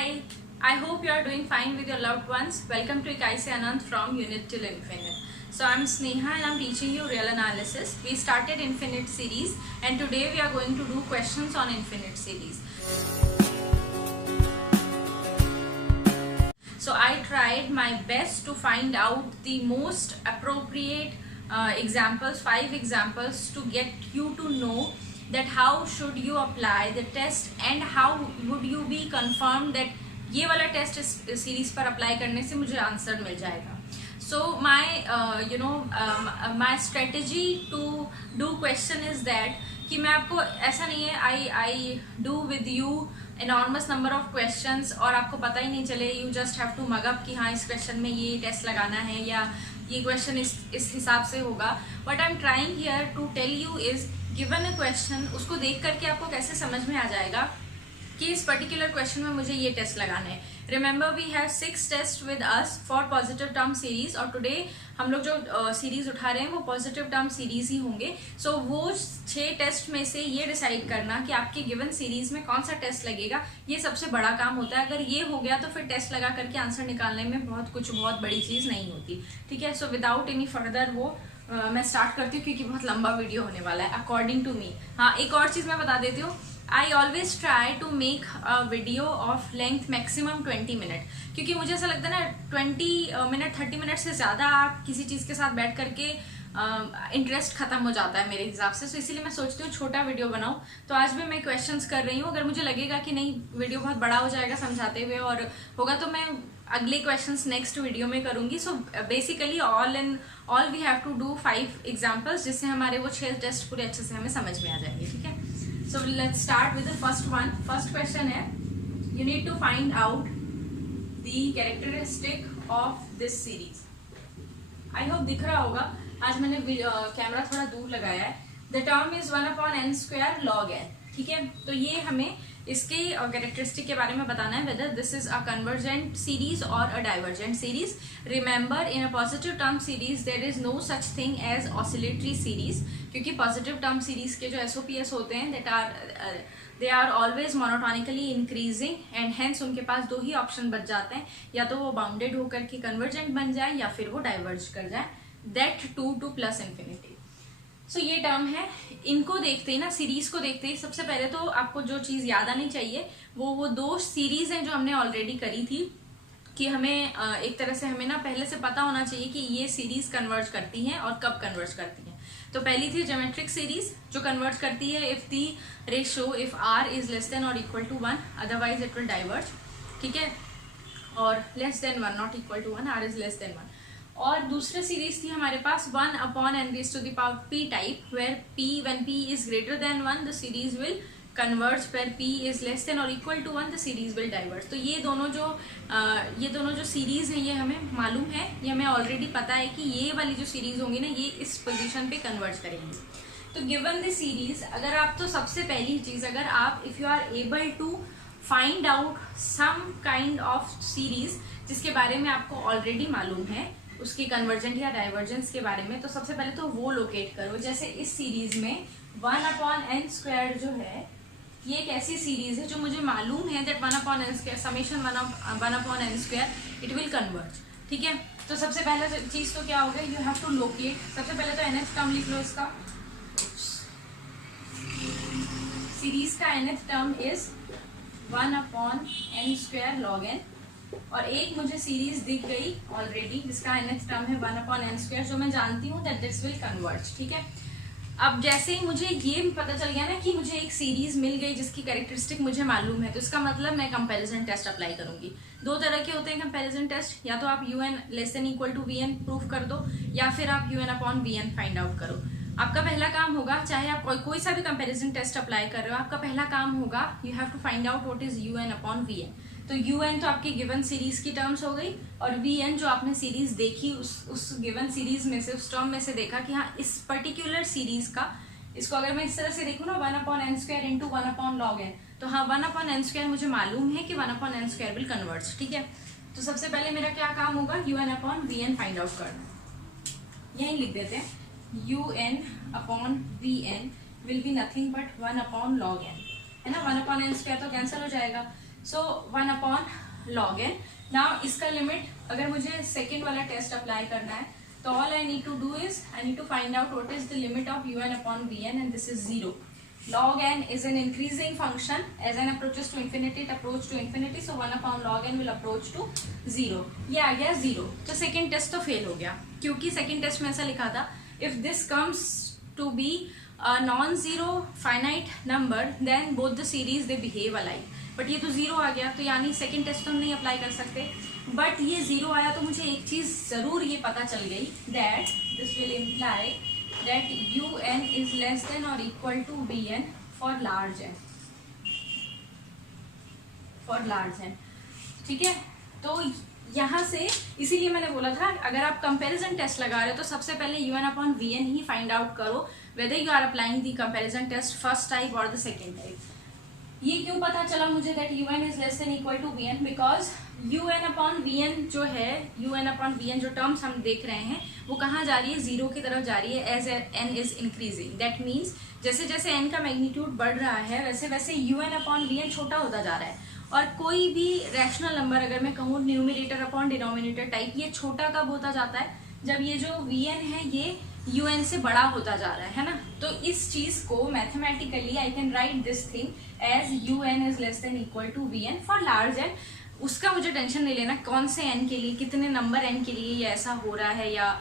Hi, I hope you are doing fine with your loved ones. Welcome to Ikai Se Anand from Unit till Infinite. So I'm Sneha and I'm teaching you real analysis. We started Infinite series and today we are going to do questions on Infinite series. So I tried my best to find out the most appropriate examples, 5 examples to get you to know that how should you apply the test and how would you be confirmed that ये वाला test इस series पर apply करने से मुझे answer मिल जाएगा. So my strategy to do question is that कि मैं आपको ऐसा नहीं है I do with you enormous number of questions और आपको पता ही नहीं चले, you just have to mug up कि हाँ इस क्वेश्चन में ये टेस्ट लगाना है या ये क्वेश्चन इस हिसाब से होगा. What I'm trying here to tell you is given a question, उसको देख करके आपको कैसे समझ में आ जाएगा कि इस पर्टिकुलर क्वेश्चन में मुझे ये टेस्ट लगाना है. Remember we have 6 test with us for positive term series और टुडे हम लोग जो सीरीज उठा रहे हैं वो पॉजिटिव टर्म सीरीज ही होंगे. सो वो 6 टेस्ट में से ये डिसाइड करना कि आपके गिवन सीरीज में कौन सा टेस्ट लगेगा, ये सबसे बड़ा काम होता है. अगर ये हो गया तो फिर टेस्ट लगा करके आंसर निकालने में बहुत बड़ी चीज नहीं होती. ठीक है, सो विदाउट एनी फर्दर वो मैं स्टार्ट करती हूँ क्योंकि बहुत लंबा वीडियो होने वाला है अकॉर्डिंग टू मी. हाँ, एक और चीज मैं बता देती हूँ. I always try to make a video of length maximum 20 minute, क्योंकि मुझे ऐसा लगता है ना 20 मिनट 30 मिनट से ज़्यादा आप किसी चीज़ के साथ बैठ करके इंटरेस्ट खत्म हो जाता है मेरे हिसाब से. तो इसीलिए मैं सोचती हूँ छोटा वीडियो बनाऊँ. तो आज भी मैं क्वेश्चंस कर रही हूँ. अगर मुझे लगेगा कि नहीं वीडियो बहुत बड़ा हो जाएगा समझाते हुए और होगा तो मैं अगले क्वेश्चंस नेक्स्ट वीडियो में करूँगी. So basically all we have to do 5 examples जिससे हमारे वो 6 टेस्ट पूरे अच्छे से हमें समझ में आ जाएंगे. ठीक है, so let's start with the first one. First question है, you need to find out the characteristic of this series. I hope दिख रहा होगा. आज मैंने कैमरा थोड़ा दूर लगाया है. The term is 1/n square log n. ठीक है, तो ये हमें इसके कैरेक्टरिस्टिक के बारे में बताना है, whether this is a convergent series or a divergent series. Remember, in a positive term series there is no such thing as oscillatory series, क्योंकि positive term series के जो SOPs होते हैं they are always monotonically increasing and hence उनके पास 2 ही option बच जाते हैं, या तो वो बाउंडेड होकर के कन्वर्जेंट बन जाए या फिर वो डाइवर्ज कर जाए, that 2 to plus infinity. सो ये टर्म है. इनको देखते ही ना, सीरीज को देखते ही सबसे पहले तो आपको जो चीज याद आनी चाहिए वो 2 सीरीज हैं जो हमने ऑलरेडी करी थी. कि हमें एक तरह से हमें ना पहले से पता होना चाहिए कि ये सीरीज कन्वर्ज करती हैं और कब कन्वर्ज करती हैं. तो पहली थी ज्योमेट्रिक सीरीज जो कन्वर्ज करती है if the ratio if r is less than और equal to 1, otherwise it will diverge. ठीक है, और less than 1 not equal to 1, r is less than 1. और दूसरी सीरीज थी हमारे पास 1/n raised to the power p type where when p is greater than 1 the series will converge, where p is less than or equal to 1 the series will diverge. तो ये दोनों जो series हैं ये हमें मालूम है, ये हमें ऑलरेडी पता है कि ये वाली जो सीरीज होंगी ना ये इस पोजीशन पे कन्वर्ज करेंगी. तो गिवन द सीरीज, अगर आप तो सबसे पहली चीज अगर आप if you are able to find out some kind of series जिसके बारे में आपको ऑलरेडी मालूम है उसकी कन्वर्जेंट या डाइवर्जेंस के बारे में, तो सबसे पहले तो वो लोकेट करो. जैसे इस सीरीज में 1/n स्क्वायर जो है ये एक ऐसी सीरीज है जो मुझे मालूम है that 1/n square summation 1/n square it will converge. ठीक है, तो सबसे पहला चीज तो क्या हो गया, यू हैव टू लोकेट. सबसे पहले तो nth टर्म लिख लो इसका. सीरीज का nth term is 1/n square log n. और एक मुझे सीरीज दिख गई ऑलरेडी जिसका nth टर्म है 1/n स्क्वायर, जो मैं जानती हूँ दैट दिस विल कन्वर्ज. ठीक है, अब जैसे ही मुझे ये पता चल गया ना कि मुझे एक सीरीज मिल गई जिसकी कैरेक्टरिस्टिक मुझे मालूम है, तो इसका मतलब मैं कंपैरिजन टेस्ट अप्लाई करूंगी. 2 तरह के होते हैं कंपैरिजन टेस्ट, या तो आप un less than equal to vn proof कर दो या फिर आप un/vn फाइंड आउट करो. आपका पहला काम होगा, चाहे आप कोई सा भी कंपैरिजन टेस्ट अप्लाई कर रहे हो, आपका पहला काम होगा you have to find out what is un/vn. तो un तो आपकी गिवन सीरीज की टर्म्स हो गई और vn जो आपने सीरीज देखी उस गिवन सीरीज में से उस टर्म में से देखा कि हाँ इस पर्टिकुलर सीरीज का, इसको अगर मैं इस तरह से देखूँ ना 1/n square into 1/log n, तो हाँ 1/n स्क्वायर मुझे मालूम है कि 1/n स्क्वायर विल कन्वर्ज. ठीक है, तो सबसे पहले मेरा क्या काम होगा, un/vn फाइंड आउट करना. यही लिख देते हैं, un/vn will be nothing but 1/log n, है ना. 1/n स्क्वायर तो कैंसिल हो जाएगा. So 1 upon log n. Now इसका लिमिट अगर मुझे सेकेंड वाला टेस्ट अप्लाई करना है तो all I need to do is I need to find out what is the limit of un upon vn and this is 0. log n is an increasing function. As n approaches to infinity, it approaches to infinity. So 1 upon log n will approach to 0. ये आ गया 0. तो second test तो fail हो गया क्योंकि second test में ऐसा लिखा था if this comes to be a non-zero finite number then both the series they behave alike. But ये तो 0 आ गया तो यानी सेकेंड टेस्ट तो हम नहीं अप्लाई कर सकते. बट ये 0 आया तो मुझे एक चीज जरूर ये पता चल गई that this will imply that un is less than or equal to vn for large n. for large n. ठीक है, तो यहाँ से इसीलिए मैंने बोला था अगर आप कंपैरिजन टेस्ट लगा रहे हो तो सबसे पहले un अपॉन vn ही फाइंड आउट करो whether you are applying the comparison test first type or the second type. ये क्यों पता चला मुझे that un is less than equal to vn because un upon vn जो है un अपॉन vn जो terms हम देख रहे हैं वो कहाँ जा रही है, 0 की तरफ जा रही है. As n is increasing that means जैसे जैसे n का मैग्नीट्यूड बढ़ रहा है वैसे वैसे un अपॉन vn छोटा होता जा रहा है. और कोई भी रैशनल नंबर अगर मैं कहूँ न्यूमिनेटर अपॉन डिनोमिनेटर टाइप ये छोटा कब होता जाता है, जब ये जो vn है ये un से बड़ा होता जा रहा है ना. तो इस चीज को mathematically I can write this thing as un is less than equal to vn for large n. उसका मुझे टेंशन नहीं लेना कौन से n के लिए, कितने नंबर n के लिए ये ऐसा हो रहा है या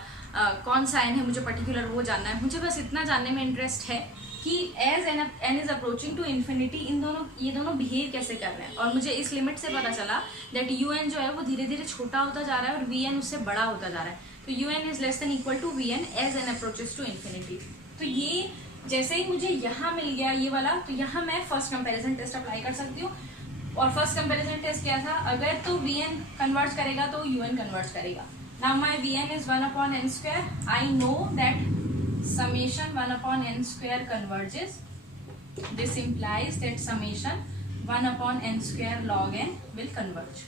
कौन सा n है मुझे पर्टिकुलर वो जानना है. मुझे बस इतना जानने में इंटरेस्ट है कि as n is approaching to infinity ये दोनों बिहेव कैसे कर रहे हैं. और मुझे इस लिमिट से पता चला दैट un जो है वो धीरे धीरे छोटा होता जा रहा है और vn उससे बड़ा होता जा रहा है. तो un is less than equal to vn as n approaches to infinity. तो ये जैसे ही मुझे यहाँ मिल गया ये वाला तो यहाँ मैं फर्स्ट कंपैरिजन टेस्ट अप्लाई कर सकती हूँ. और फर्स्ट कंपैरिजन टेस्ट क्या था, अगर तो vn कन्वर्ट करेगा तो un कन्वर्ट करेगा. Now my vn is 1 upon n square. I know that summation 1 upon n square converges. This implies that summation 1 upon n square log n will converge.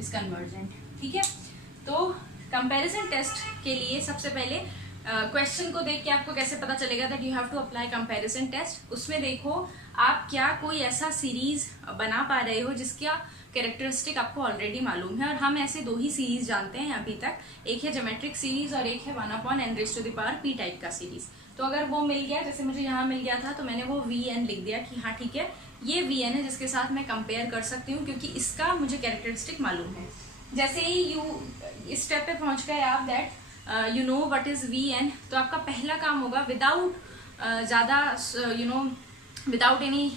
is convergent. ठीक है, तो comparison test के लिए सबसे पहले question को देख के आपको कैसे पता चलेगा that you have to apply comparison test. उसमें देखो आप क्या कोई ऐसा सीरीज बना पा रहे हो जिसका कैरेक्टरिस्टिक आपको ऑलरेडी मालूम है. और हम ऐसे दो ही सीरीज जानते हैं अभी तक, एक है ज्योमेट्रिक सीरीज और एक है 1 upon n rays to the power p type का सीरीज. तो अगर वो मिल गया, जैसे मुझे यहाँ मिल गया था तो मैंने वो vn लिख दिया कि हाँ ठीक है ये vn है जिसके साथ मैं कंपेयर कर सकती हूँ क्योंकि इसका मुझे कैरेक्टरिस्टिक मालूम है. जैसे ही इस स्टेप पे पहुंच गए आप that you know what is vn, तो आपका पहला काम होगा विदाउट ज़्यादा विदाउट एनी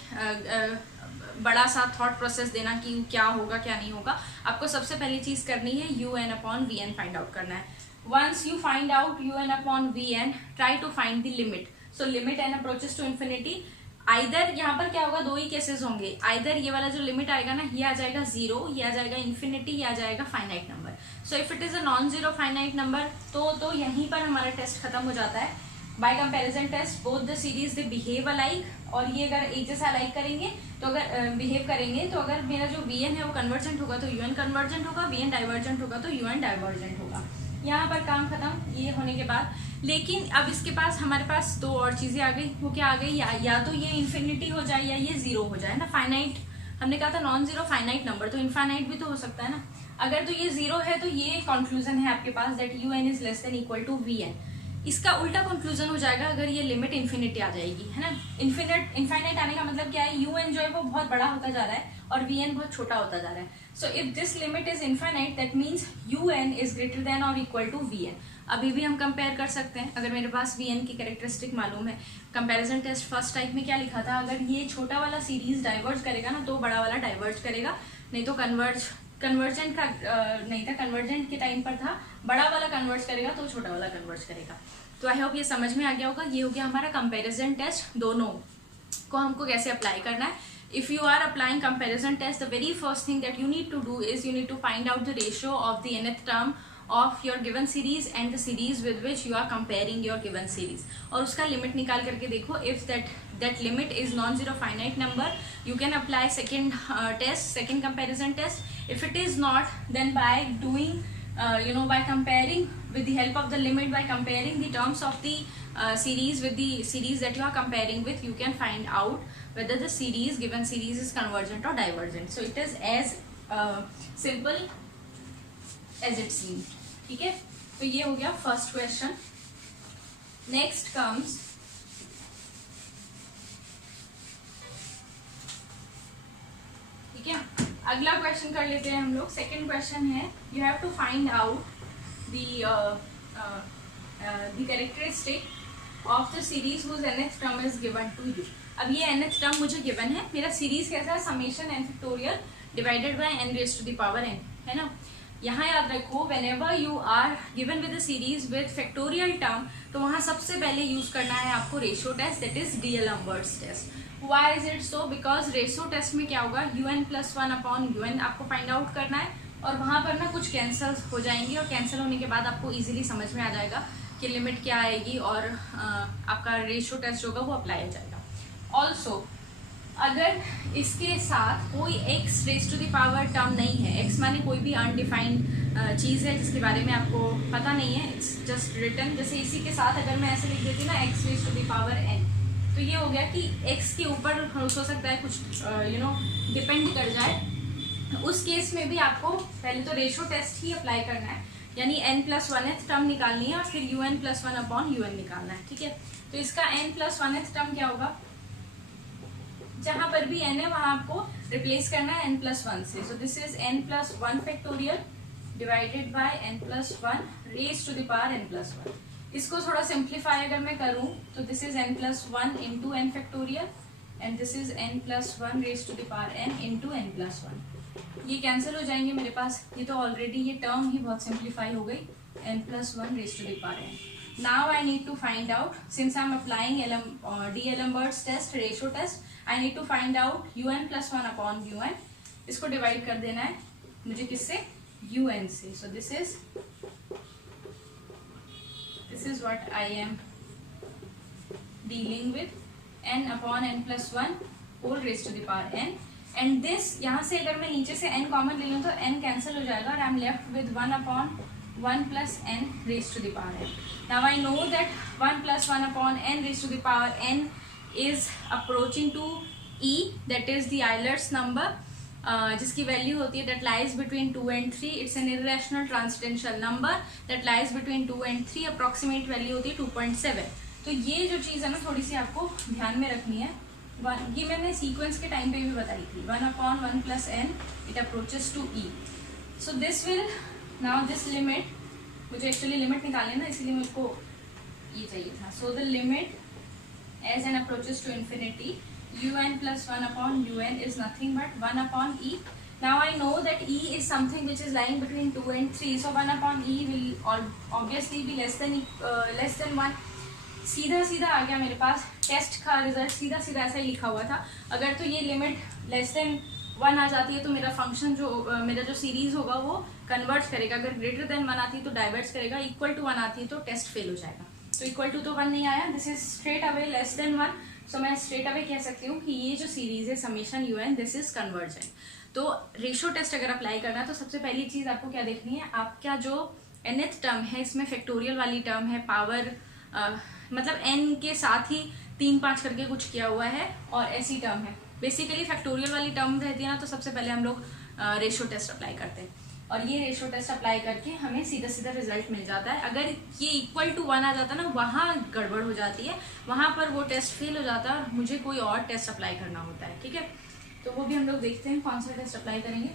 बड़ा सा थॉट प्रोसेस देना कि क्या होगा क्या नहीं होगा. आपको सबसे पहली चीज करनी है un upon vn find out करना है. Once you find out un upon vn try to find the limit. So limit n approaches to infinity. Either यहाँ पर क्या होगा, दो ही केसेस होंगे. आइदर ये वाला जो लिमिट आएगा ना ये आ जाएगा 0, ये आ जाएगा इन्फिनिटी, ये आ जाएगा finite number. So if it is a non zero finite number तो यहीं पर हमारा टेस्ट खत्म हो जाता है. By comparison test both the series they behave alike. और ये अगर एक जैसा अलाइक करेंगे तो अगर बिहेव करेंगे तो अगर मेरा जो vn है वो कन्वर्जेंट होगा तो un कन्वर्जेंट होगा, vn डाइवर्जेंट होगा तो un डाइवर्जेंट होगा. यहाँ पर काम खत्म ये होने के बाद. लेकिन अब इसके पास हमारे पास दो और चीजें आ गई. वो क्या आ गई, या तो ये इन्फिनिटी हो जाए या ये 0 हो जाए ना. फाइनाइट हमने कहा था नॉन जीरो फाइनाइट नंबर, तो इनफाइनाइट भी तो हो सकता है ना. अगर तो ये 0 है तो ये कंक्लूजन है आपके पास that un is less than equal to vn. इसका उल्टा कंक्लूजन हो जाएगा अगर ये लिमिट इन्फिनिटी आ जाएगी, है ना. इनफाइनाइट आने का मतलब क्या है, un जो है वो बहुत बड़ा होता जा रहा है और vn बहुत छोटा होता जा रहा है. So if this limit is infinite that means un is greater then और इक्वल टू vn. अभी भी हम कंपेयर कर सकते हैं अगर मेरे पास vn की कैरेक्टरिस्टिक मालूम है. कंपैरिजन टेस्ट फर्स्ट टाइप में क्या लिखा था, अगर ये छोटा वाला सीरीज डाइवर्ज करेगा ना तो बड़ा वाला डाइवर्ज करेगा, नहीं तो कन्वर्जेंट का नहीं था, कन्वर्जेंट के टाइम पर था बड़ा वाला कन्वर्ज करेगा तो छोटा वाला कन्वर्ज करेगा. तो आई होप ये समझ में आ गया होगा. ये हो गया हमारा कंपैरिजन टेस्ट, दोनों को हमको कैसे अप्लाई करना है. If you are applying comparison test the very first thing that you need to do is you need to find out the ratio of the nth term of your given series and the series with which you are comparing your given series. और उसका limit निकाल करके देखो. if that limit is non-zero finite number you can apply second comparison test. if it is not, then by doing by comparing with the help of the limit, by comparing the terms of the series with the series that you are comparing with, you can find out whether the given series is convergent or divergent. So it is as simple as it seems. ठीक है, तो ये हो गया first question. Next comes ठीक है, अगला question कर लेते हैं हम लोग. सेकेंड क्वेश्चन है, you have to find out the characteristic of the series whose nth term is given to you. अब ये nth टर्म मुझे गिवन है, मेरा सीरीज कैसा है, summation n factorial divided by n rays to the power n, है ना. यहाँ याद रखो, whenever you are given with a series with factorial term, तो वहाँ सबसे पहले यूज करना है आपको ratio test, that is D'Alembert's test. Why is it so? Because ratio test में क्या होगा, un + 1/un आपको फाइंड आउट करना है, और वहाँ पर ना कुछ कैंसल हो जाएंगे, और कैंसिल होने के बाद आपको इजीली समझ में आ जाएगा कि लिमिट क्या आएगी, और आपका रेशियो टेस्ट होगा वो अप्लाई हो जाएगा. ऑल्सो अगर इसके साथ कोई x rays to the power term नहीं है, x माने कोई भी अनडिफाइंड चीज़ है जिसके बारे में आपको पता नहीं है, इट्स जस्ट रिटन. जैसे इसी के साथ अगर मैं ऐसे लिख देती ना x rays to the power n, तो ये हो गया कि x के ऊपर हो सकता है कुछ डिपेंड कर जाए. उस केस में भी आपको पहले तो रेशियो टेस्ट ही अप्लाई करना है, यानी n + 1th टर्म निकालनी है, और फिर un + 1/un निकालना है. ठीक है, तो इसका n + 1th टर्म क्या होगा, जहां पर भी n है वहां आपको रिप्लेस करना है n + 1 से. So this is n + 1 factorial divided by n + 1 raise to the power n + 1. इसको थोड़ा सिंप्लीफाई अगर मैं करूं तो this is n + 1 into n factorial, and this is n + 1 raise to the power n into n + 1. ये cancel हो जाएंगे मेरे पास, ये तो ऑलरेडी ये टर्म ही बहुत सिंप्लीफाई हो गई, n + 1 raise to the power n. Now I need to find out, since I am applying D'Alembert's test, ratio test, I need to find out un + 1/un. इसको डिवाइड कर देना है मुझे किससे, un से. So this is what I am dealing with, n/n + 1 whole raised to the power n. And this यहाँ से अगर मैं नीचे से n कॉमन ले लूँ तो n कैंसिल हो जाएगा, और I am left with 1/1 + n raised to the power n. Now I know that 1 + 1/n raised to the power n is approaching to e, that is the Euler's number, जिसकी value होती है that lies between 2 and 3. It's an irrational transcendental number that lies between 2 and 3. Approximate value होती है 2.7. तो ये जो चीज़ है ना थोड़ी सी आपको ध्यान में रखनी है. ये मैंने सीक्वेंस के टाइम पे भी बताई थी, 1/1 + n it approaches to e. So this will now this limit, मुझे एक्चुअली लिमिट निकालनी है ना, इसीलिए मुझको ये चाहिए था. So the limit as n approaches to infinity, un + 1/un is nothing but 1/e. Now I know that e is something which is lying between 2 and 3, so 1/e will obviously be less than 1. सीधा सीधा आ गया मेरे पास test का result, सीधा सीधा ऐसा ही लिखा हुआ था. अगर तो ये लिमिट लेस देन 1 आ जाती है तो मेरा फंक्शन मेरा जो सीरीज होगा वो कन्वर्ट करेगा. अगर ग्रेटर देन 1 आती है तो डाइवर्ट करेगा, इक्वल टू 1 आती है तो टेस्ट फेल हो जाएगा. तो इक्वल टू तो 1 नहीं आया, this is straight away less than 1. सो मैं स्ट्रेट अवे कह सकती हूँ कि ये जो सीरीज है summation un, this is convergent. तो रेशियो टेस्ट अगर अप्लाई करना है तो सबसे पहली चीज आपको क्या देखनी है, आपका जो nth टर्म है इसमें फैक्टोरियल वाली टर्म है, पावर मतलब n के साथ ही 3-5 करके कुछ किया हुआ है, और ऐसी टर्म है. बेसिकली फैक्टोरियल वाली टर्म रहती है ना, तो सबसे पहले हम लोग रेशियो टेस्ट अप्लाई करते हैं, और ये रेशियो टेस्ट अप्लाई करके हमें सीधा सीधा रिजल्ट मिल जाता है. अगर ये इक्वल टू 1 आ जाता है ना, वहाँ गड़बड़ हो जाती है, वहाँ पर वो टेस्ट फेल हो जाता है और मुझे कोई और टेस्ट अप्लाई करना होता है. ठीक है, तो वो भी हम लोग देखते हैं कौन सा टेस्ट अप्लाई करेंगे.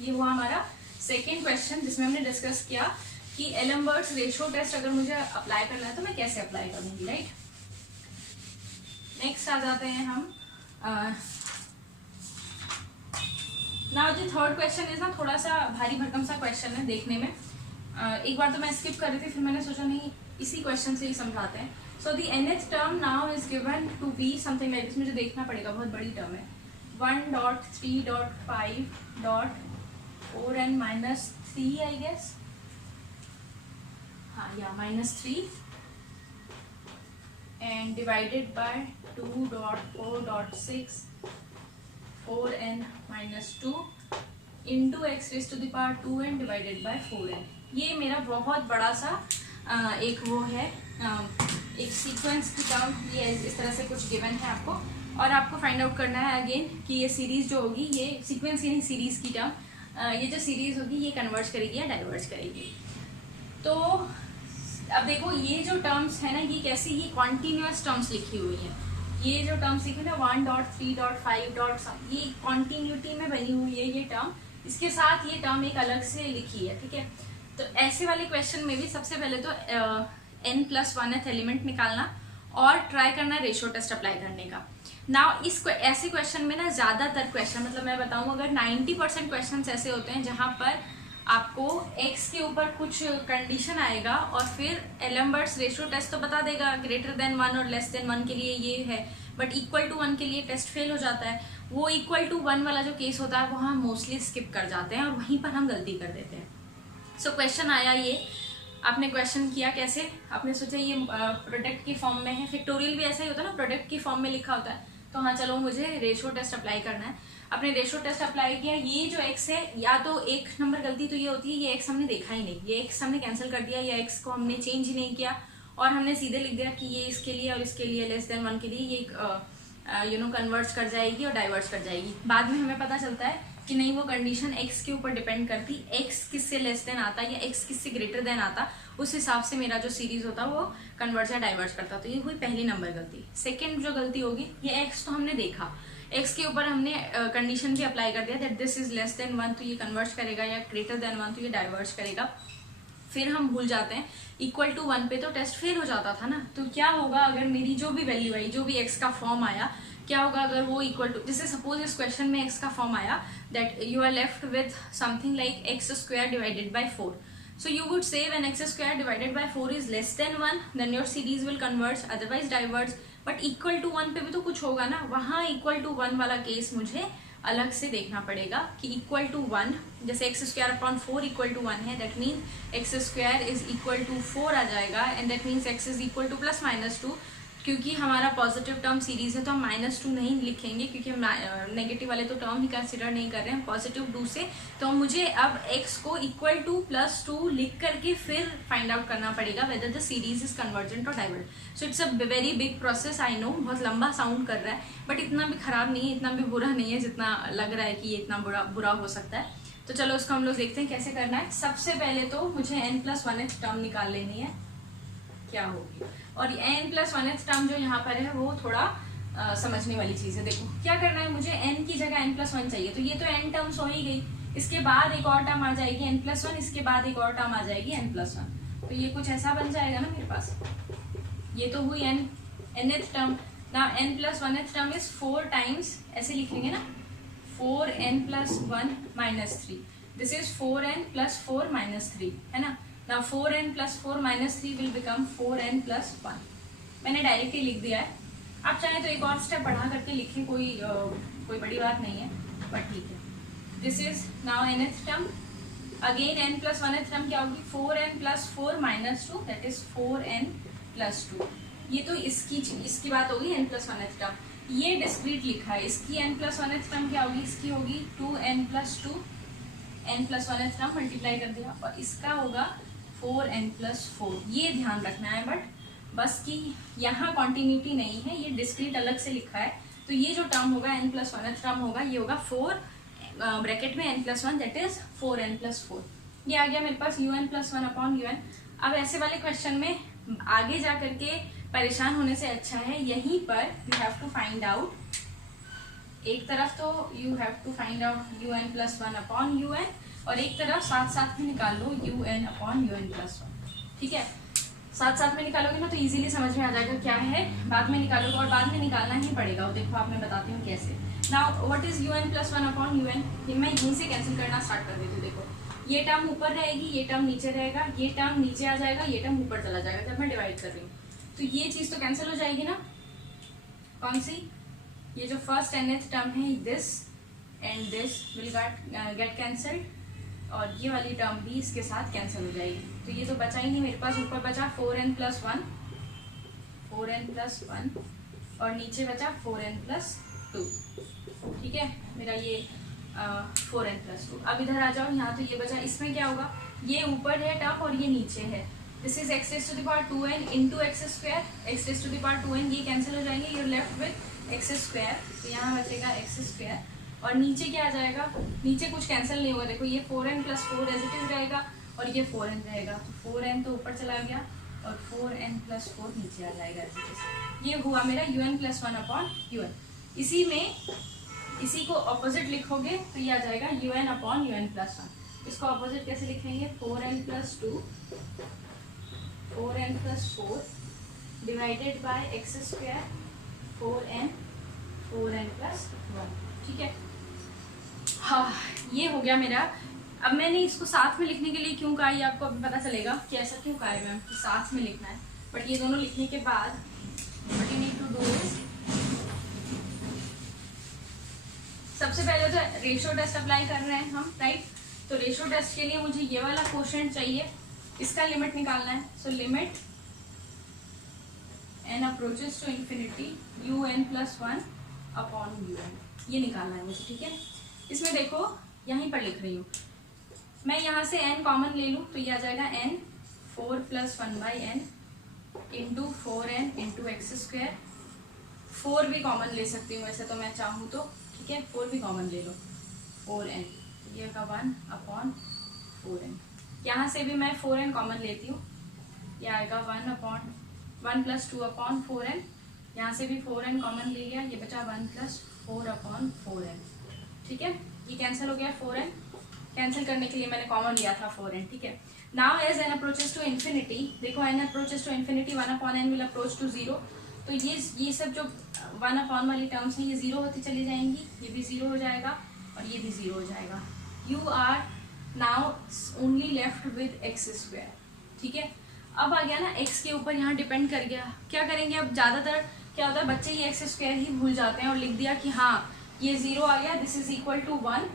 ये हुआ हमारा सेकेंड क्वेश्चन जिसमें हमने डिस्कस किया कि एलम्बर्ट्स रेशियो टेस्ट अगर मुझे अप्लाई करना है तो मैं कैसे अप्लाई करूँगी. राइट, नेक्स्ट आ जाते हैं हम. Now the third question is ना थोड़ा सा भारी भरकम सा क्वेश्चन है देखने में. एक बार तो मैं स्किप कर रही थी, फिर मैंने सोचा नहीं इसी क्वेश्चन से ही समझाते हैं. So the nth term now is given to be something like this. मुझे देखना पड़ेगा, बहुत बड़ी टर्म है. 1.3.5.4n-3 I guess. हाँ, या -3 and divided by 2.4.6 4n-2 into x raised to the power 2n divided by 4n. ये मेरा बहुत बड़ा सा एक वो है, एक सीक्वेंस की टर्म. ये इस तरह से कुछ गिवन है आपको. और आपको फाइंड आउट करना है अगेन कि ये सीरीज जो होगी, ये सीक्वेंस की नहीं सीरीज की टर्म, ये जो सीरीज होगी ये कन्वर्ज करेगी या डाइवर्ज करेगी। तो अब देखो ये जो टर्म्स है ना, ये कैसी, ये कॉन्टिन्यूस टर्म्स लिखी हुई है। ये जो टर्म्स लिखी है ना 1.3.5. ये कॉन्टिन्यूटी में बनी हुई है ये टर्म, इसके साथ ये टर्म एक अलग से लिखी है, ठीक है। तो ऐसे वाले क्वेश्चन में भी सबसे पहले तो n+1th एलिमेंट निकालना और ट्राई करना रेशियो टेस्ट अप्लाई करने का। नाउ इस ऐसे क्वेश्चन में ना ज्यादातर क्वेश्चन, मतलब मैं बताऊं अगर 90% क्वेश्चन ऐसे होते हैं जहां पर आपको x के ऊपर कुछ कंडीशन आएगा और फिर एलम्बर्ट्स रेशियो टेस्ट तो बता देगा >1 और <1 के लिए ये है, बट =1 के लिए टेस्ट फेल हो जाता है। वो =1 वाला जो केस होता है वो हम मोस्टली स्किप कर जाते हैं और वहीं पर हम गलती कर देते हैं। सो क्वेश्चन आया ये, आपने क्वेश्चन किया कैसे, आपने सोचा ये प्रोडक्ट की फॉर्म में है, फैक्टोरियल भी ऐसा ही होता है ना, प्रोडक्ट की फॉर्म में लिखा होता है, तो हाँ चलो मुझे रेशियो टेस्ट अप्लाई करना है। आपने रेशियो टेस्ट अप्लाई किया, ये जो x है, या तो एक नंबर गलती तो ये होती है ये x हमने देखा ही नहीं, ये x हमने कैंसिल कर दिया, या x को हमने चेंज ही नहीं किया और हमने सीधे लिख दिया कि ये इसके लिए और इसके लिए <1 के लिए ये कन्वर्ज कर जाएगी और डाइवर्ज कर जाएगी। बाद में हमें पता चलता है कि नहीं, वो कंडीशन x के ऊपर डिपेंड करती, x किससे < आता या x किससे ग्रेटर आता, उस हिसाब से मेरा जो सीरीज होता वो कन्वर्ज या डाइवर्ज करता। तो ये हुई पहली नंबर गलती। सेकंड जो गलती होगी, ये x तो हमने देखा, x के ऊपर हमने कंडीशन भी अप्लाई कर दिया दैट दिस इज <1 तो ये कन्वर्ज करेगा, या >1 तो ये डाइवर्ज करेगा। फिर हम भूल जाते हैं =1 पे तो टेस्ट फेल हो जाता था ना, तो क्या होगा अगर मेरी जो भी वैल्यू आई, जो भी x का फॉर्म आया, क्या होगा अगर वो जैसे सपोज इस क्वेश्चन में x का फॉर्म आया that you are left with something like x² divided by 4. So you would say when x² divided by 4 is <1 then your series will converge, otherwise diverge. But =1 पे भी तो कुछ होगा ना, वहाँ =1 वाला केस मुझे अलग से देखना पड़ेगा कि =1, जैसे x²/4 =1 है, that mean x² is equal to 4 आ जाएगा, and that means x is equal to +-2, क्योंकि हमारा पॉजिटिव टर्म सीरीज है तो हम -2 नहीं लिखेंगे, क्योंकि हम नेगेटिव वाले तो टर्म ही कंसिडर नहीं कर रहे हैं, पॉजिटिव 2 से। तो मुझे अब x को =+2 लिख करके फिर फाइंड आउट करना पड़ेगा whether the series is convergent और divergent. So it's a very big process, I know बहुत लंबा साउंड कर रहा है, बट इतना भी खराब नहीं है, इतना भी बुरा नहीं है जितना लग रहा है कि ये इतना बुरा हो सकता है। तो चलो उसको हम लोग देखते हैं कैसे करना है। सबसे पहले तो मुझे n+1th टर्म निकाल लेनी है, क्या होगी, और n+1th टर्म जो यहाँ पर है वो थोड़ा समझने वाली चीज है। देखो क्या करना है, मुझे n की जगह n+1 चाहिए, तो ये तो n टर्म्स हो ही गई, इसके बाद एक और टर्म आ जाएगी n+1, इसके बाद एक और टर्म आ जाएगी n+1, तो ये कुछ ऐसा बन जाएगा ना मेरे पास। ये तो हुई nth टर्म। ना n+1th टर्म इज 4 टाइम्स, ऐसे लिखेंगे ना, 4n+1 - 3, दिस इज 4n+4 - 3 है ना। Now 4n+4 - 3 will become 4n+1। मैंने डायरेक्टली लिख दिया है, आप चाहें तो एक और स्टेप बढ़ा करके लिखें, कोई बड़ी बात नहीं है, बट ठीक है। This is now nth term, again n+1th term क्या होगी, 4n+4 - 2 दैट इज 4n+2। ये तो इसकी बात होगी n+1th टर्म। ये डिस्क्रीट लिखा है, इसकी n+1th टर्म क्या होगी, इसकी होगी 2n+2, n+1th टर्म मल्टीप्लाई कर दिया, और इसका होगा 4n+4। ये ध्यान रखना है, बट बस कि यहाँ कॉन्टिन्यूटी नहीं है, ये डिस्क्रीट अलग से लिखा है। तो ये जो टर्म होगा n+1th टर्म होगा, ये होगा 4 ब्रैकेट में n+1 दैट इज 4n+4। ये आ गया मेरे पास un+1/un। अब ऐसे वाले क्वेश्चन में आगे जा करके परेशान होने से अच्छा है यहीं पर you have to find out, एक तरफ तो you have to find out un+1/un, और एक तरफ साथ साथ में निकाल लो un/un+1, ठीक है। साथ साथ में निकालोगे ना तो इजीली समझ में आ जाएगा क्या है, बाद में निकालोगे और बाद में निकालना ही पड़ेगा। देखो आप, मैं बताती हूँ कैसे। नाउ व्हाट इज un+1/un, ये मैं यहीं से कैंसिल करना स्टार्ट कर देती हूँ। देखो ये टर्म ऊपर रहेगी, ये टर्म नीचे रहेगा, ये टर्म नीचे आ जाएगा, ये टर्म ऊपर चला जाएगा जब मैं डिवाइड कर रही हूँ, तो ये चीज तो कैंसिल हो जाएगी ना। कौन सी, ये जो फर्स्ट nth टर्म है, this and this will get cancelled, और ये वाली टर्म भी इसके साथ कैंसिल हो जाएगी। तो ये तो बचा ही नहीं मेरे पास, ऊपर बचा 4n+1 और नीचे बचा 4n+2, ठीक है। मेरा ये 4n+2। अब इधर आ जाओ, यहाँ तो ये बचा, इसमें क्या होगा, ये ऊपर है टर्म और ये नीचे है, this is x⁻2n into x², x⁻2n ये कैंसिल हो जाएंगे, you're left with x square, तो यहाँ बचेगा एक्स स्क्वायर, और नीचे क्या आ जाएगा, नीचे कुछ कैंसिल नहीं होगा, देखो ये 4n + 4 एज इट इज रहेगा और ये 4n रहेगा, तो 4n तो ऊपर चला गया और 4n + 4 नीचे आ जाएगा एज इट इज। ये हुआ मेरा un + 1/un। इसी में इसी को ऑपोजिट लिखोगे तो ये आ जाएगा un/un + 1। इसको ऑपोजिट कैसे लिखेंगे, 4n + 2 4n + 4 divided by x square 4n + 1। ठीक है, हाँ ये हो गया मेरा। अब मैंने इसको साथ में लिखने के लिए क्यों कहा, ये आपको अभी पता चलेगा कि ऐसा क्यों कहा है मैम कि साथ में लिखना है। बट ये दोनों लिखने के बाद what you need to do is, सबसे पहले तो रेशियो टेस्ट अप्लाई कर रहे हैं हम, राइट। तो रेशियो टेस्ट के लिए मुझे ये वाला क्वोशिएंट चाहिए, इसका लिमिट निकालना है। So limit n approaches to infinity un + 1/un, ये निकालना है मुझे, ठीक है। इसमें देखो यहीं पर लिख रही हूँ मैं, यहाँ से n कॉमन ले लूँ तो ये आ जाएगा n 4 + 1/n × 4n × x²। 4 भी कॉमन ले सकती हूँ वैसे तो मैं चाहूँ तो, ठीक है, 4 भी कॉमन ले लो, 4n, ये का 1/4n। यहाँ से भी मैं 4n कॉमन लेती हूँ, ये आएगा 1 + 2/4n। यहाँ से भी 4n कॉमन ले लिया, ये बचा 1 + 4/4n। ठीक है, ये कैंसिल हो गया, 4n कैंसिल करने के लिए मैंने कॉमन लिया था 4n, ठीक है। Now as n approaches to infinity, देखो n approaches to infinity 1/n will approach to 0, तो ये सब जो 1/n वाली टर्म्स हैं ये 0 होती चली जाएंगी, ये भी 0 हो जाएगा और ये भी 0 हो जाएगा। You are now only left with x², ठीक है। अब आ गया ना x के ऊपर, यहाँ डिपेंड कर गया, क्या करेंगे अब, ज़्यादातर क्या होता है बच्चे ये x² ही भूल जाते हैं और लिख दिया कि हाँ ये 0 आ गया, दिस इज इक्वल टू 1,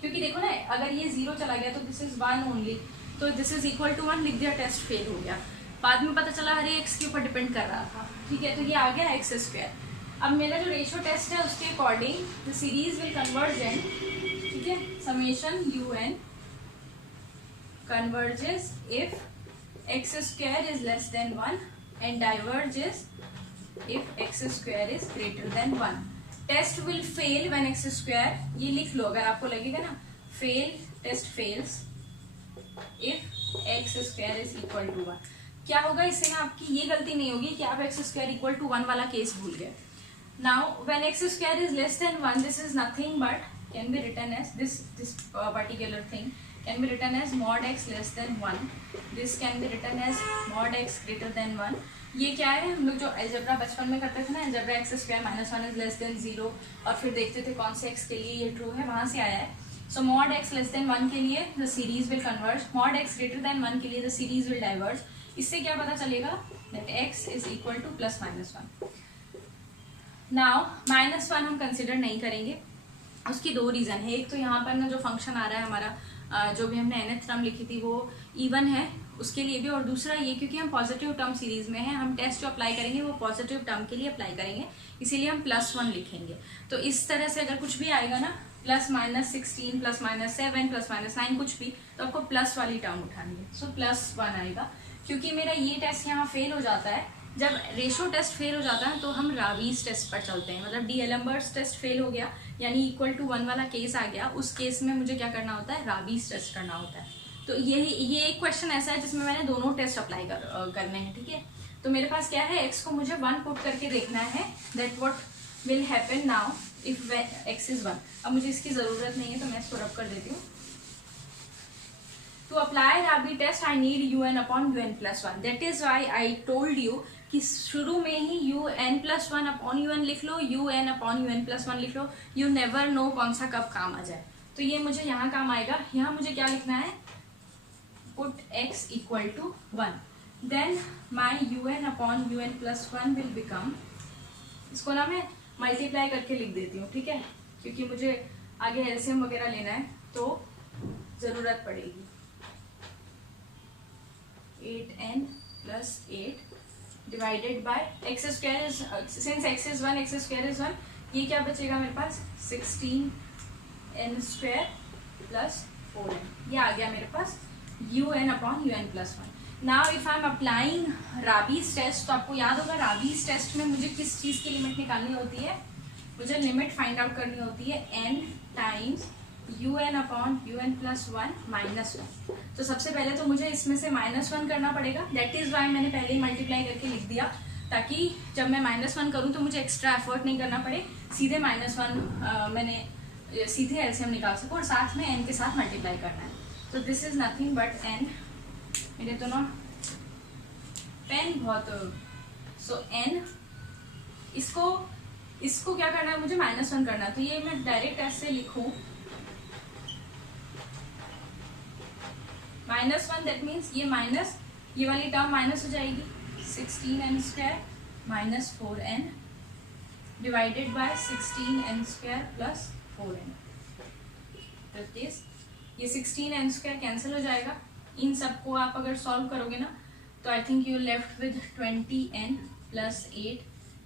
क्योंकि देखो ना अगर ये 0 चला गया तो दिस इज 1 ओनली, तो दिस इज इक्वल टू 1 लिख दिया, टेस्ट फेल हो गया। बाद में पता चला अरे x के ऊपर डिपेंड कर रहा था, ठीक है, तो ये आ गया x²। अब मेरा जो रेशियो टेस्ट है उसके according the series will converge in, ठीक है, summation un converges if x² is less than 1 and diverges if x² is greater than 1. Test will fail when x², ये लिख लो अगर आपको लगेगा ना, fail, test fails if x² is equal to 1। क्या होगा इससे ना, आपकी ये गलती नहीं होगी कि आप x² equal to 1 वाला केस भूल गए। Now when x² is less than 1, this is nothing but can be written as this particular thing can be written as mod x less than 1, this can be written as mod x greater than 1। ये क्या है, हम लोग जो algebra बचपन में करते थे ना, algebra x² - 1 is less than 0, और फिर देखते थे कौन से x के लिए ये ट्रू है, वहां से आया है। सो mod x less than 1 के लिए the series will converge, mod x greater than 1 के लिए द सीरीज विल डाइवर्ज। इससे क्या पता चलेगा, that x is equal to +-1। Now -1 हम कंसिडर नहीं करेंगे, उसकी दो रीजन है। एक तो यहाँ पर ना जो फंक्शन आ रहा है हमारा, जो भी हमने nth टर्म लिखी थी वो इवन है उसके लिए भी, और दूसरा ये क्योंकि हम पॉजिटिव टर्म सीरीज में हैं, हम टेस्ट जो अप्लाई करेंगे वो पॉजिटिव टर्म के लिए अप्लाई करेंगे, इसीलिए हम +1 लिखेंगे। तो इस तरह से अगर कुछ भी आएगा ना, +-16, +-7, +-9 कुछ भी, तो आपको प्लस वाली टर्म उठानी है। सो +1 आएगा। क्योंकि मेरा ये टेस्ट यहाँ फेल हो जाता है, जब रेशो टेस्ट फेल हो जाता है तो हम रावीज टेस्ट पर चलते हैं, मतलब डी-एलेम्बर्ट्स टेस्ट फेल हो गया यानी =1 वाला केस आ गया, उस केस में मुझे क्या करना होता है, रावीज टेस्ट करना होता है। तो ये एक क्वेश्चन ऐसा है जिसमें मैंने दोनों टेस्ट अप्लाई करने हैं, ठीक है। तो मेरे पास क्या है, x को मुझे 1 पुट करके देखना है, that what will happen now if x is 1। अब मुझे इसकी जरूरत नहीं है तो मैं इसको रब कर देती हूँ। To apply Raabe test I need un/un + 1, that is why I told you कि शुरू में ही un+1/un लिख लो, un/un + 1 लिख लो, यू नेवर नो कौन सा कब काम आ जाए। तो ये मुझे यहाँ काम आएगा, यहाँ मुझे क्या लिखना है, put x = 1, then my un/un + 1 will become, इसको ना मैं मल्टीप्लाई करके लिख देती हूँ, ठीक है, क्योंकि मुझे आगे एलसीएम वगैरह लेना है तो जरूरत पड़ेगी। 8n + 8 divided by x², since x is 1, x² is 1, ये क्या बचेगा मेरे पास, 16n² + 4n, ये आ गया मेरे पास un/un + 1। Now if I am applying Raabe's test, तो आपको याद होगा राबीज टेस्ट में मुझे किस चीज़ की लिमिट निकालनी होती है, मुझे लिमिट फाइंड आउट करनी होती है n times un upon un plus 1 minus 1। तो सबसे पहले तो मुझे इसमें से -1 करना पड़ेगा, दैट इज वाई मैंने पहले ही मल्टीप्लाई करके लिख दिया, ताकि जब मैं -1 करूँ तो मुझे एक्स्ट्रा एफर्ट नहीं करना पड़े, सीधे -1 मैंने सीधे एलसीएम निकाल सकूँ और साथ में n के साथ मल्टीप्लाई करना है। तो this is nothing but n, मेरे तो ना पेन बहुत, सो n, इसको क्या करना है, मुझे -1 करना है, तो ये मैं डायरेक्ट ऐसे लिखूं -1, दैट मीन्स ये माइनस, ये वाली टर्म माइनस हो जाएगी, 16n² minus 4n divided by 16n² plus 4n। That is, ये 16n² कैंसिल हो जाएगा, इन सबको आप अगर सॉल्व करोगे ना तो I think you left with 20n plus 8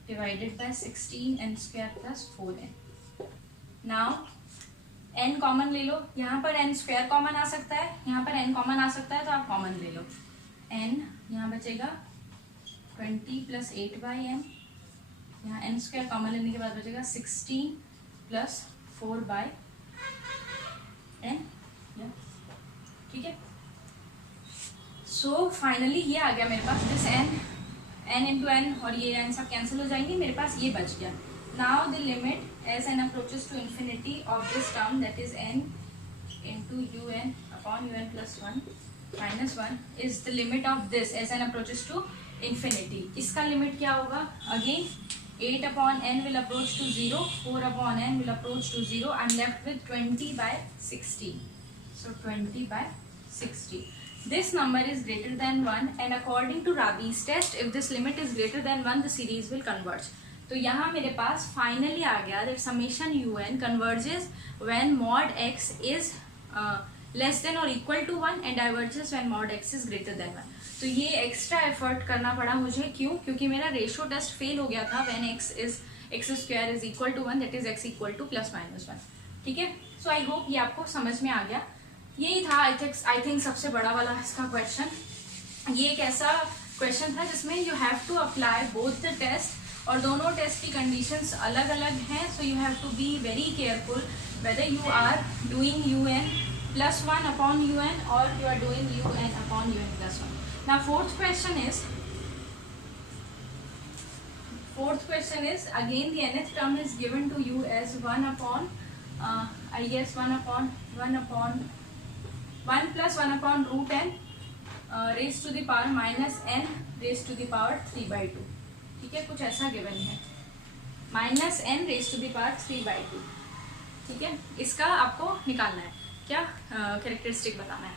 divided by 16n² plus 4n। Now n common ले लो, यहाँ पर n² कॉमन आ सकता है, यहाँ पर n कॉमन आ सकता है, तो आप कॉमन ले लो, n यहाँ बचेगा 20 प्लस 8/n, यहाँ n² कॉमन लेने के बाद बचेगा 16 प्लस 4/n, ठीक है। सो फाइनली ये आ गया मेरे पास, दिस n इंटू n, और ये n सब कैंसिल हो जाएंगे, मेरे पास ये बच गया। Now the limit as n approaches to infinity of this term, that is n into un upon un plus 1 minus 1 is the limit of this as n approaches to infinity। इसका limit क्या होगा, again 8 upon n will approach to 0, 4 upon n will approach to 0, I am left with 20/60, so 20/60। This number is greater than 1 and according to Rabi's test, if this limit is greater than 1, the series will converge। तो यहाँ मेरे पास finally आ गया that summation un converges when mod x is less than और equal to 1 and diverges when mod x is greater than 1। तो ये extra effort करना पड़ा मुझे, क्यों, क्योंकि मेरा रेशियो टेस्ट फेल हो गया था when x² is equal to 1, that is x equal to +-1, ठीक है। सो आई होप ये आपको समझ में आ गया। यही था आई थिंक सबसे बड़ा वाला इसका क्वेश्चन। ये एक ऐसा क्वेश्चन था जिसमें you have to apply both the test, और दोनों टेस्ट की कंडीशंस अलग अलग हैं, so you have to be very careful whether you are doing un plus 1 upon un और you are doing un upon un plus 1। Now fourth question is again the nth term is given to you as 1 upon I guess 1 plus 1 upon root n raise to the power minus n raise to the power 3/2, ठीक है, कुछ ऐसा given है, -n raise to the power 3/2, ठीक है। इसका आपको निकालना है, क्या कैरेक्टरिस्टिक बताना है।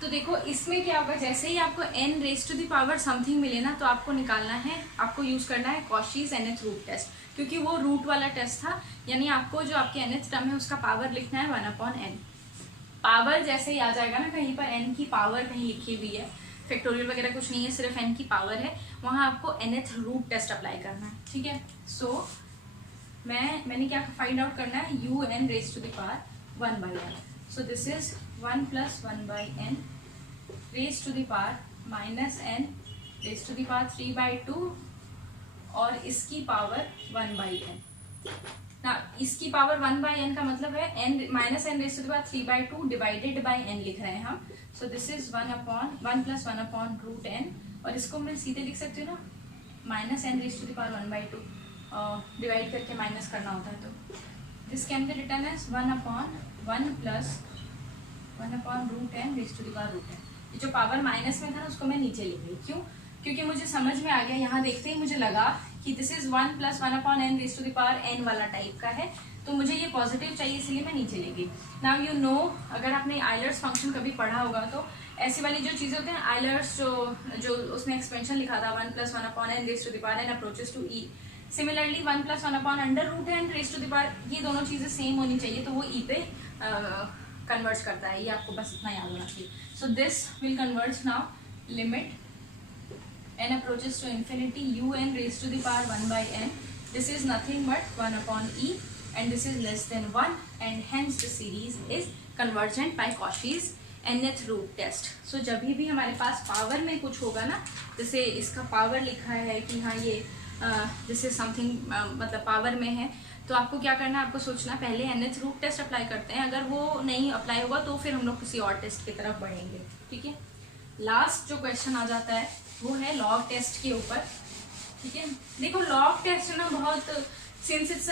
तो देखो इसमें क्या होगा, जैसे ही आपको n raise to the power something मिले ना, तो आपको निकालना है, आपको यूज करना है कॉशीज nth रूट टेस्ट, क्योंकि वो रूट वाला टेस्ट था, यानी आपको जो आपके nth टर्म है उसका पावर लिखना है 1/n। पावर जैसे ही आ जाएगा ना, कहीं पर n की पावर कहीं लिखी हुई है, फैक्टोरियल वगैरह कुछ नहीं है, सिर्फ n की पावर है, वहाँ आपको nth रूट टेस्ट अप्लाई करना है, ठीक है। सो मैंने क्या फाइंड आउट करना है, un raise to the power 1/n, so this is 1 plus 1/n raise to the power -n raise to the power 3/2 और इसकी पावर 1/n। ना इसकी पावर 1/n का मतलब है n -n raise to the power 3/2 divided by n लिख रहे हैं हम, so this is 1 plus 1 upon root n, और इसको मैं सीधे लिख सकती हूँ ना, -n raise to the power 1/2 divide करके माइनस करना होता है, तो this can be written as 1/1 plus 1 upon root n raise to the power root n। ये जो पावर माइनस में था ना उसको मैं नीचे लिख रही, क्यों, क्योंकि मुझे समझ में आ गया, यहाँ देखते ही मुझे लगा कि this is 1 plus 1 upon n raise to the power n वाला टाइप का है, तो मुझे ये पॉजिटिव चाहिए, इसलिए मैं नीचे लेगी। नाउ यू नो, अगर आपने आइलर्स फंक्शन कभी पढ़ा होगा तो ऐसी वाली जो चीज़ें होते हैं, आइलर्स जो उसने एक्सपेंशन लिखा था 1 plus 1 upon n raise to the power n approaches to e, similarly 1 plus 1 upon under root n raise to the power, ये दोनों चीज़ें सेम होनी चाहिए, तो वो e पे कन्वर्ज करता है, ये आपको बस इतना याद होना चाहिए। So this will converge now, limit n approaches to infinity un raised to the power 1/n, this is nothing but 1 upon e, and this is less than 1, and hence the series is convergent by Cauchy's nth root test. So जब भी हमारे पास power में कुछ होगा ना, जैसे इसका power लिखा है कि हाँ ये दिस इज समथिंग मतलब पावर में है, तो आपको क्या करना है, आपको सोचना पहले nth रूट टेस्ट अप्लाई करते हैं, अगर वो नहीं अप्लाई होगा तो फिर हम लोग किसी और टेस्ट की तरफ बढ़ेंगे। ठीक है, लास्ट जो क्वेश्चन आ जाता है वो है लॉग टेस्ट के ऊपर। ठीक है, देखो लॉग टेस्ट ना बहुत, सिंस इट्स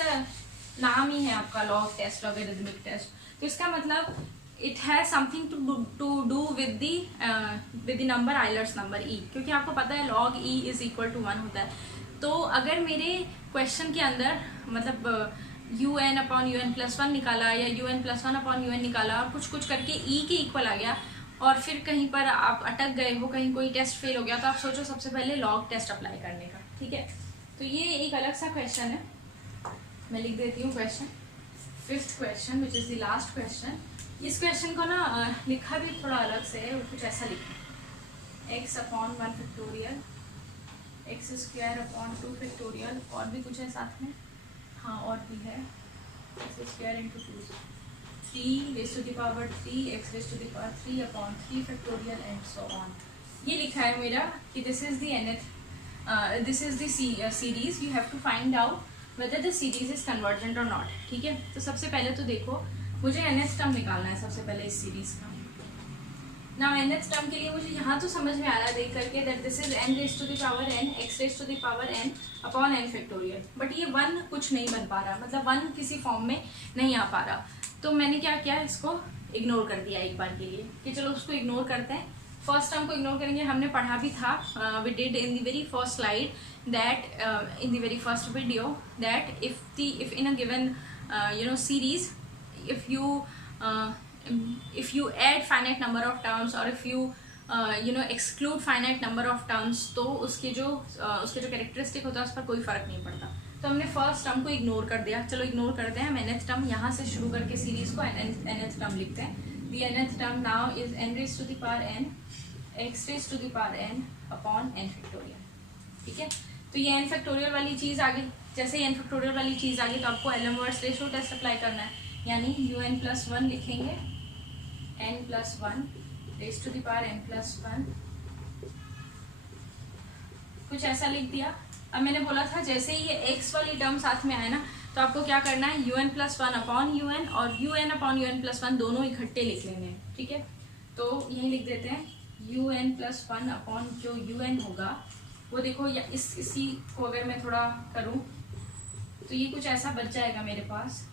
नाम ही है आपका लॉग टेस्ट, लॉगरिथमिक टेस्ट, तो इसका मतलब it has something to do with the number Euler's number e, क्योंकि आपको पता है log e is equal to 1 होता है। तो अगर मेरे क्वेश्चन के अंदर मतलब un अपॉन un+1 निकाला या un+1 अपॉन un निकाला और कुछ करके e के इक्वल आ गया और फिर कहीं पर आप अटक गए हो, कहीं कोई टेस्ट फेल हो गया, तो आप सोचो सबसे पहले लॉग टेस्ट अप्लाई करने का। ठीक है, तो ये एक अलग सा क्वेश्चन है, मैं लिख देती हूँ question, 5th question which is the last question. इस क्वेश्चन को ना लिखा भी थोड़ा अलग से है, कुछ ऐसा लिखा x upon 1 factorial x square upon 2 factorial, और भी कुछ है साथ में, हाँ और भी है, x square into 2 3 raise to the power 3 x rays to the power 3 upon 3 factorial and so on. ये लिखा है मेरा कि this is the nth, this is the series, you have to find out whether the series is convergent और not. ठीक है, तो सबसे पहले तो देखो मुझे nth टर्म निकालना है सबसे पहले इस सीरीज का। ना nth टर्म के लिए मुझे यहाँ तो समझ में आ रहा है देख करके that this is n rays to the power n x rays to the power n upon n factorial, but ये 1 कुछ नहीं बन पा रहा, मतलब 1 किसी फॉर्म में नहीं आ पा रहा। तो मैंने क्या किया, इसको इग्नोर कर दिया एक बार के लिए कि चलो उसको इग्नोर करते हैं। फर्स्ट टर्म को इग्नोर करेंगे, हमने पढ़ा भी था, we did in the very first slide that in the very first video that if in a given series if you add finite number of terms or if you exclude finite number of terms, तो उसके जो characteristic होता है उस पर कोई फर्क नहीं पड़ता। तो हमने फर्स्ट टर्म को इग्नोर कर दिया, चलो इग्नोर करते हैं हम nth टर्म, यहाँ से शुरू करके सीरीज को nth टर्म लिखते हैं। the nth term now is n rays to the power n x rays to the power n upon n factorial. ठीक है, तो ये n फैक्टोरियल वाली चीज़ आ गई। जैसे ही n फैक्टोरियल वाली चीज़ आ गई तो आपको एलमवर्ट्स रेशियो टेस्ट अप्लाई करना है, यानी un+1 लिखेंगे n+1 raise to the power n+1, कुछ ऐसा लिख दिया। अब मैंने बोला था जैसे ही ये x वाली टर्म साथ में आए ना, तो आपको क्या करना है, un+1 अपॉन un और un अपॉन un+1 दोनों इकट्ठे लिख लेने हैं। ठीक है, तो यही लिख देते हैं un+1 अपॉन जो un होगा वो देखो, या इसी को अगर मैं थोड़ा करूँ तो ये कुछ ऐसा बच जाएगा मेरे पास,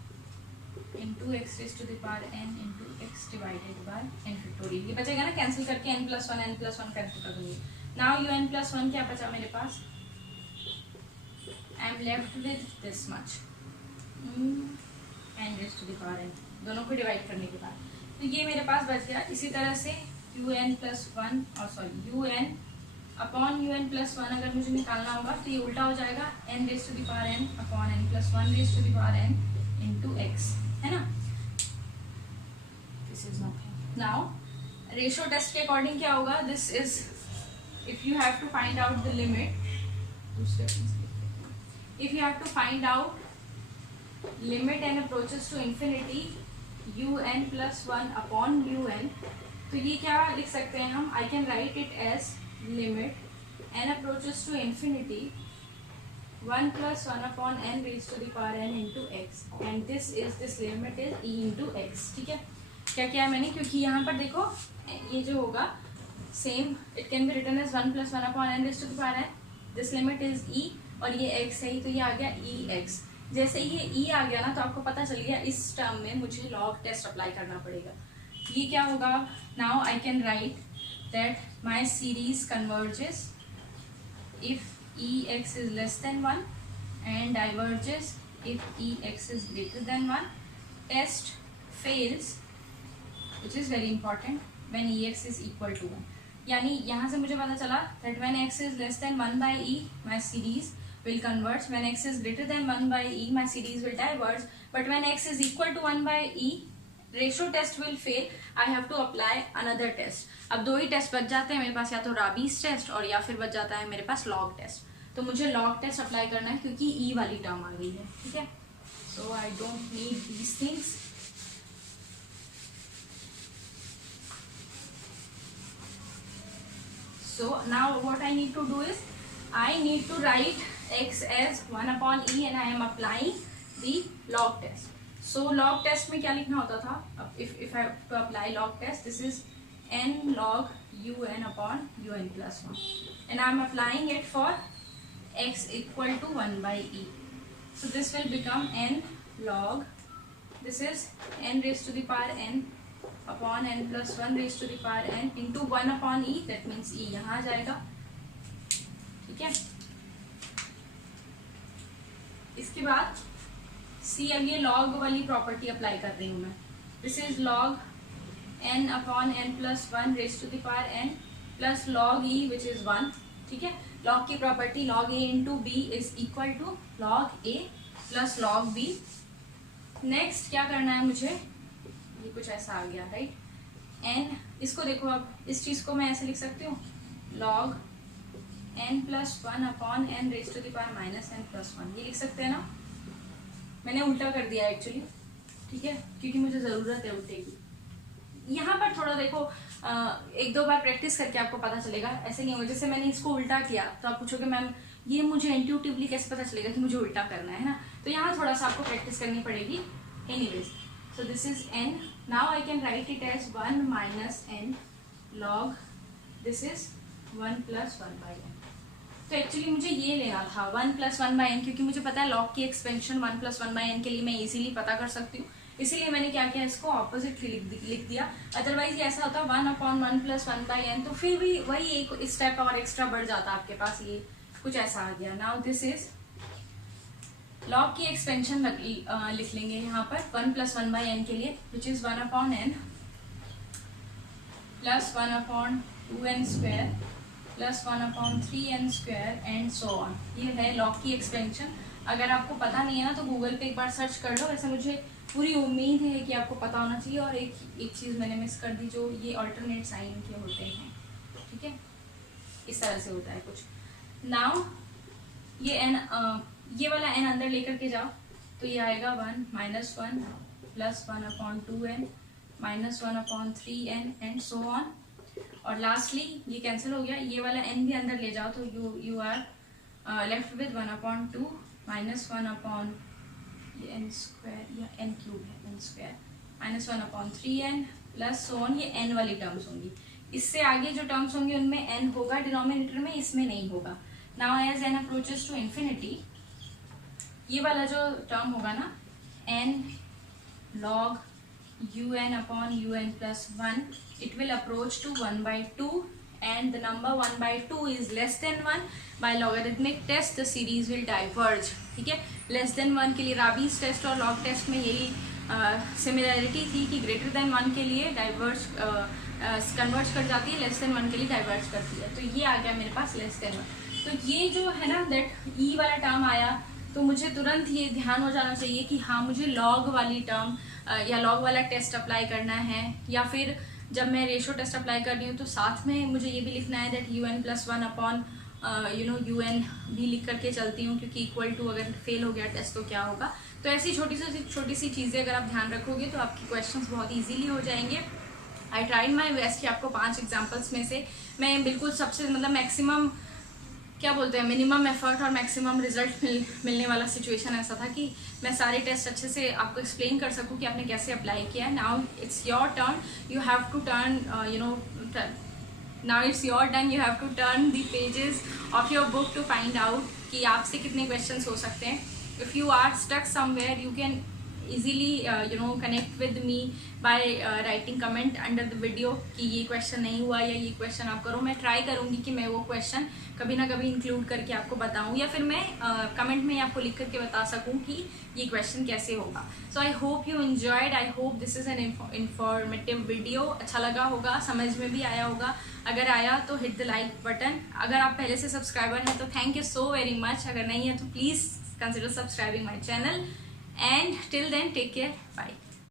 into x rays to the power n into x divided by n factorial. ये बचेगा ना, कैंसिल करके n+1 कैंसिल कर दूंगी। नाउ un+1 क्या बचा मेरे पास, I am left with this much n rays to the power n, दोनों को डिवाइड करने के बाद तो ये मेरे पास बच गया। इसी तरह से un+1 और सॉरी un अपॉन un+1 अगर मुझे निकालना होगा तो ये उल्टा हो जाएगा, n rays to the power n अपॉन n+1 raise to the power n into x, है ना। This is not. Now ratio test के अकॉर्डिंग क्या होगा, this is if you have to find out the limit, if you have to find out limit n approaches to infinity un+1 upon un, तो ये क्या लिख सकते हैं हम, I can write it as limit n approaches to infinity 1+1 upon n raised to the power n into x, and this limit is e into x। ठीक है, क्या किया मैंने, क्योंकि यहाँ पर देखो ये जो होगा same, it can be written as 1+1 upon n raised to the power n, this limit is e और ये x है, तो ये आ गया ex। जैसे ये e आ गया ना, तो आपको पता चल गया इस टर्म में मुझे लॉग टेस्ट अप्लाई करना पड़ेगा। ये क्या होगा, now I can right that my series converges if ex is less than 1 and diverges if ex is greater than 1. Test fails, which is very important, when ex is equal to 1. यानी यहाँ से मुझे पता चला that when x is less than 1 by e, my series will converge. When x is greater than 1 by e, my series will diverge. But when x is equal to 1 by e, ratio test will fail, I have to apply another test. अब दो ही test बच जाते हैं मेरे पास, या तो राबीज test और या फिर बच जाता है मेरे पास लॉग टेस्ट। तो मुझे लॉग टेस्ट अप्लाई करना है क्योंकि ई वाली टर्म आ गई है। ठीक है, so I don't need these things. So now what I need to do is I need to write x as 1 upon e and I am applying the log test. So log test में क्या लिखना होता था? If I have to apply log test, this is n log un upon un plus 1 and I am applying it for x equal to 1 by e. So this will become n log, this is n raised to the power n upon n plus 1 raised to the power n into 1 upon e, that means e यहाँ आ जाएगा. ठीक है. इसके बाद सी, अब ये log वाली property apply कर रही हूँ मैं. This is log n upon n plus 1 raise to the power n plus log e which is 1. ठीक है. लॉग की property log a into b is equal to log a plus log b. Next क्या करना है मुझे, ये कुछ ऐसा आ गया राइट. n, इसको देखो, अब इस चीज को मैं ऐसे लिख सकती हूँ log n plus 1 upon n raise to the power minus n plus 1. ये लिख सकते हैं ना. मैंने उल्टा कर दिया एक्चुअली. ठीक है, क्योंकि मुझे जरूरत है उल्टे की. यहाँ पर थोड़ा देखो, एक दो बार प्रैक्टिस करके आपको पता चलेगा. ऐसे नहीं हो जैसे मैंने इसको उल्टा किया तो आप पूछोगे मैम ये मुझे इंट्यूटिवली कैसे पता चलेगा कि मुझे उल्टा करना है ना. तो यहाँ थोड़ा सा आपको प्रैक्टिस करनी पड़ेगी. Anyways, so this is n. Now I can write it as 1 minus n log this is 1 plus 1 by n. तो एक्चुअली मुझे ये लेना था 1 प्लस 1 बाई n, क्योंकि मुझे पता है लॉग की एक्सपेंशन 1 प्लस 1 बाई n के लिए मैं इजीली पता कर सकती हूँ. इसीलिए मैंने क्या किया, इसको ऑपोजिट लिख दिया. अदरवाइज ये ऐसा होता 1 अपॉन 1 प्लस 1 बाई n, तो फिर भी वही एक स्टेप और एक्स्ट्रा बढ़ जाता आपके पास. ये कुछ ऐसा आ गया. नाउ दिस इज लॉग की एक्सपेंशन लिख लेंगे यहाँ पर 1 प्लस 1 बाई n के लिए, विच is 1 upon n plus 1 upon 2n square plus 1 upon 3n square and so on. ये है लॉग की एक्सपेंशन. अगर आपको पता नहीं है ना तो गूगल पे एक बार सर्च कर लो. वैसे मुझे पूरी उम्मीद है कि आपको पता होना चाहिए. और एक चीज़ मैंने मिस कर दी, जो ये अल्टरनेट साइन के होते हैं. ठीक है, इस तरह से होता है कुछ. नाउ ये n, ये वाला n अंदर लेकर के जाओ तो ये आएगा 1 minus 1 plus 1 upon 2n minus 1 upon 3n and so on. और लास्टली ये कैंसिल हो गया. ये वाला n भी अंदर ले जाओ तो you are left with 1 upon 2 minus 1 upon n square या n क्यूब है n square minus 1 upon 3n plus so on. ये n वाली टर्म्स होंगी. इससे आगे जो टर्म्स होंगे उनमें n होगा डिनोमिनेटर में, इसमें नहीं होगा. Now as n approaches to infinity, ये वाला जो टर्म होगा ना n log un upon un plus 1, it will approach to 1 by 2 and the number 1 by 2 is less than 1. By logarithmic test the series will diverge. ठीक है, less than 1 के लिए राबीज test और लॉग टेस्ट में यही similarity थी कि greater than 1 के लिए डाइवर्ज कन्वर्ज कर जाती है, लेस देन 1 के लिए डाइवर्ज करती है. तो ये आ गया मेरे पास लेस देन 1. तो ये जो है ना दैट ई वाला टर्म आया तो मुझे तुरंत ये ध्यान हो जाना चाहिए कि हाँ मुझे लॉग वाली टर्म या लॉग वाला टेस्ट अप्लाई करना है. या फिर जब मैं रेशो टेस्ट अप्लाई कर रही हूँ तो साथ में मुझे ये भी लिखना है that un plus 1 upon un भी लिख करके चलती हूँ, क्योंकि इक्वल टू अगर फेल हो गया टेस्ट तो क्या होगा. तो ऐसी छोटी सी चीज़ें अगर आप ध्यान रखोगे तो आपके क्वेश्चंस बहुत इजीली हो जाएंगे. आई ट्राइड माई बेस्ट कि आपको 5 एग्जाम्पल्स में से मैं बिल्कुल सबसे मतलब मैक्सिमम क्या बोलते हैं मिनिमम एफर्ट और मैक्सिमम रिजल्ट मिलने वाला सिचुएशन ऐसा था कि मैं सारे टेस्ट अच्छे से आपको एक्सप्लेन कर सकूं कि आपने कैसे अप्लाई किया है. Now it's your turn, you have to turn now it's your turn, you have to turn the pages of your book to find out कि आपसे कितने क्वेश्चंस हो सकते हैं. If you are stuck somewhere you can easily connect with me by writing comment under the video कि ये question नहीं हुआ या ये क्वेश्चन आप करो. मैं ट्राई करूँगी कि मैं वो क्वेश्चन कभी ना कभी इंक्लूड करके आपको बताऊँ, या फिर मैं कमेंट में आपको लिख करके बता सकूँ कि ये क्वेश्चन कैसे होगा. So I hope you enjoyed, I hope this is an informative video. अच्छा लगा होगा, समझ में भी आया होगा. अगर आया तो हिट द लाइक बटन. अगर आप पहले से सब्सक्राइबर हैं तो thank you so very much. अगर नहीं है तो please consider subscribing my channel. And till then, take care. Bye.